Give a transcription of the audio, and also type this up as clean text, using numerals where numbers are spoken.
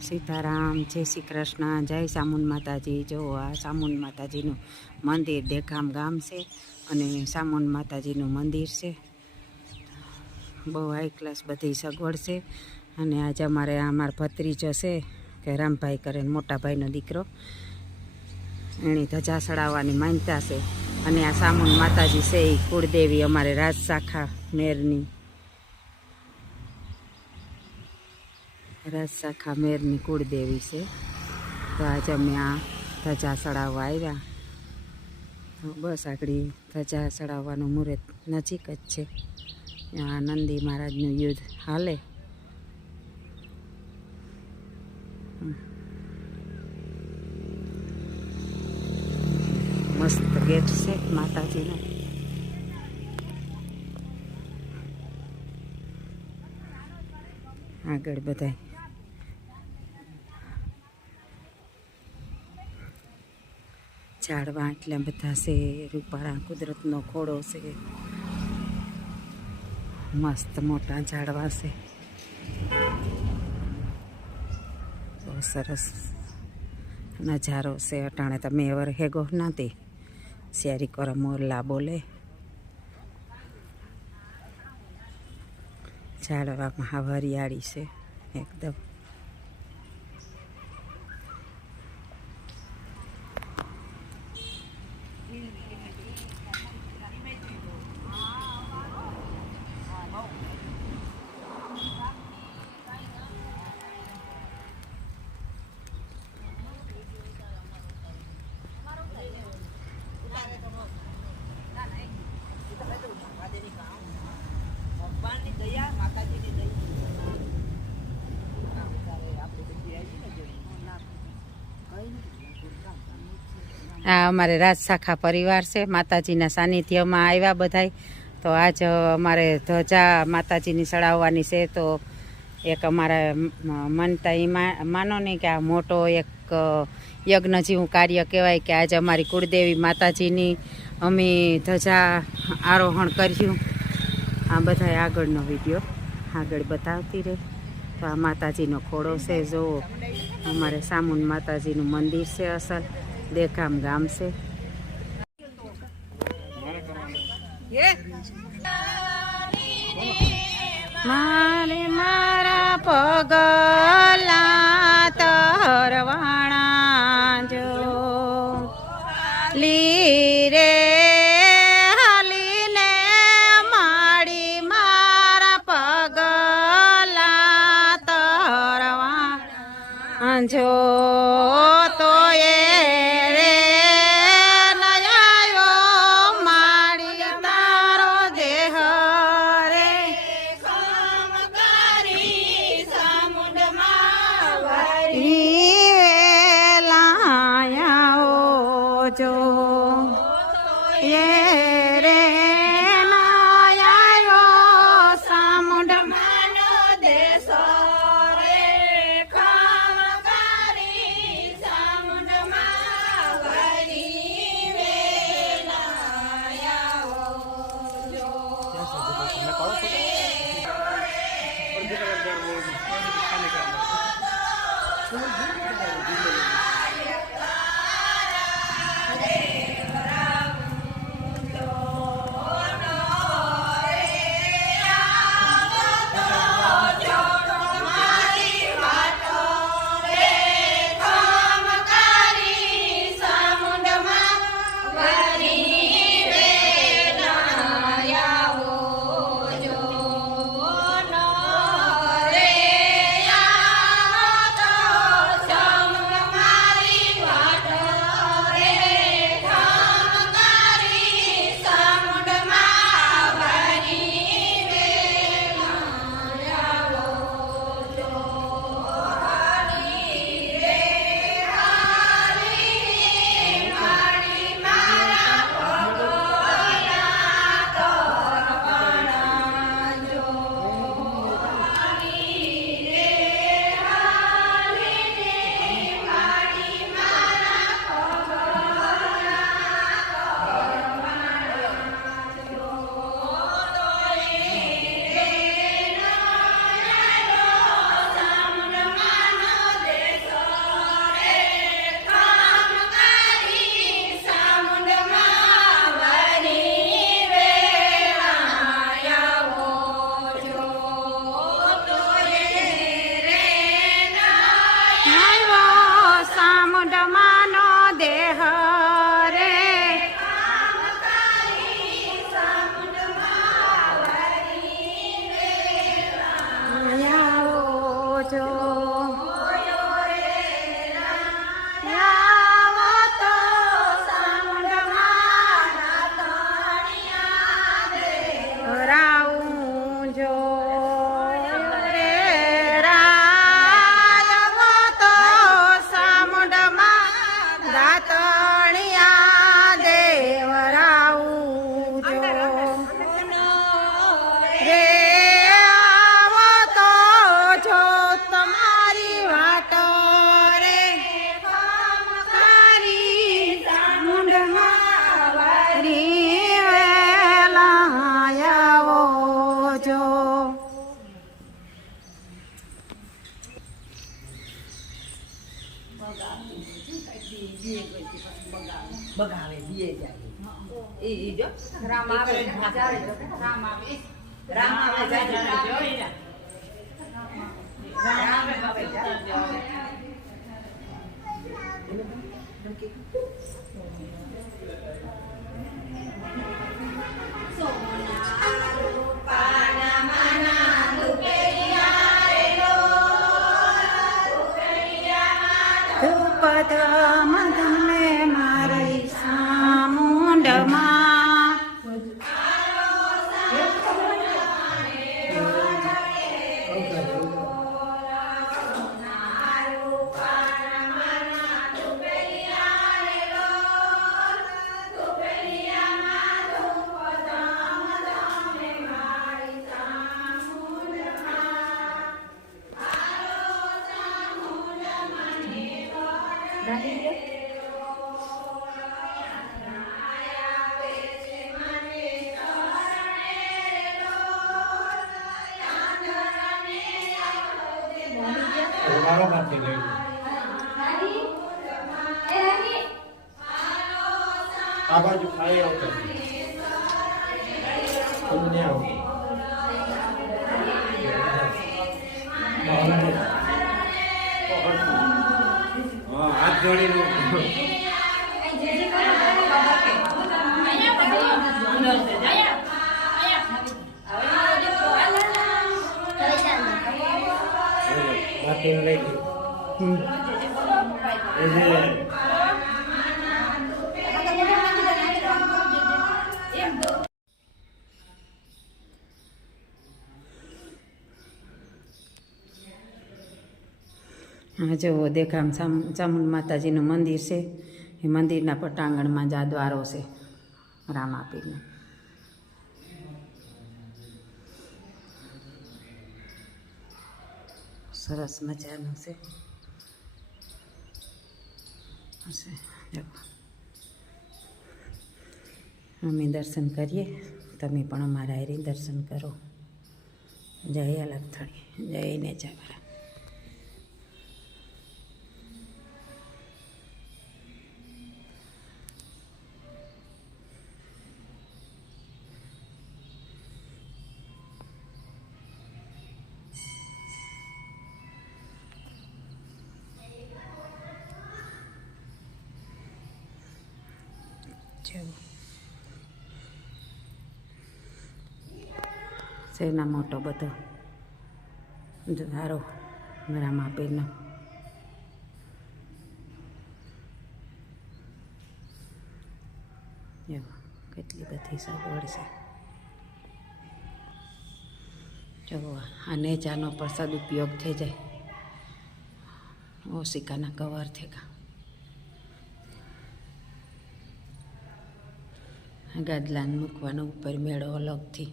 સીતારામ, જય શ્રી કૃષ્ણ, જય સામુન માતાજી। જો આ સામુન માતાજીનું મંદિર દેખામ ગામ છે અને સામુન માતાજીનું મંદિર છે। બહુ હાઈ ક્લાસ બધી સગવડ છે। અને આજે અમારે અમારા ભત્રીજો છે કે રામભાઈ કરે મોટા ભાઈનો દીકરો, એની ધજા ચડાવવાની માનતા છે। અને આ સામુન માતાજી છે એ કુળદેવી અમારે રાજ શાખા મેરની કુળદેવી છે। તો આજે અમે આ ધજા ચડાવવા આવ્યા। તો બસ આગળ ધજા ચડાવવાનું મુહૂર્ત નજીક જ છે। આ નંદી મહારાજનું યુદ્ધ હાલે। મસ્ત ગેટ છે માતાજીનો। આગળ બધાય ઝાડવા એટલા બધા છે, રૂપાળા કુદરતનો ખોળો છે, મસ્ત મોટા ઝાડવા છે, બહુ સરસ નજારો છે। અટાણે તમે એવર હેગો નથી શેરી કરો મોરલા બોલે, ઝાડવામાં હરિયાળી છે એકદમ। આ અમારે રાજ શાખા પરિવાર છે, માતાજીના સાનિધ્યમાં આવ્યા બધાય। તો આજ અમારે ધજા માતાજીની ચડાવવાની છે। તો એક અમારા માનતા એ માનો નહીં કે આ મોટો એક યજ્ઞ જેવું કાર્ય કહેવાય કે આજે અમારી કુળદેવી માતાજીની અમે ધજા આરોહણ કર્યું। આ બધાય આગળનો વિડીયો આગળ બતાવતી રહે। તો આ માતાજીનો ખોડો છે, જો અમારે સામુન માતાજીનું મંદિર છે, અસલ દેખામ ગામ છે। મારે મારા પગલા તરવાણા જો લીરે હાલીને માડી મારા પગલા તરવાણા જો તો એ જો એ રે નાયો સામુંડ માનો દેશો રે ખામકારી સામુંડ માવરી વેલાયો જો સામુંડમાનો દેહ રે આવો જો બગાવે દીએ જાય એ જો રામ આવે રામ આવે જાય રામ આવે જાય ધમ ધમે મારી સામુંડમાં આ બાજુ ખાઈ આવતો તમને આવો હાથ જોડીને બાકી લઈ ગઈ હા જુઓ દેખામ ચામુંડ માતાજીનું મંદિર છે એ મંદિરના પટાંગણમાં જ આ દ્વારો છે રામાપીરનો સરસ મજાનું છે અમે દર્શન કરીએ તમે પણ અમારા હારે દર્શન કરો જય અલગથણી જય નેચાવાળા શેના મોટો બધો દ્વારો રામાપીરનો કેટલી બધી સગવડ છે જુઓ આ નેચાનો પણ સદુપયોગ થઈ જાય ઓશિકાના કવર થેગા ગાદલાને મૂકવાનો ઉપર મેળો અલગથી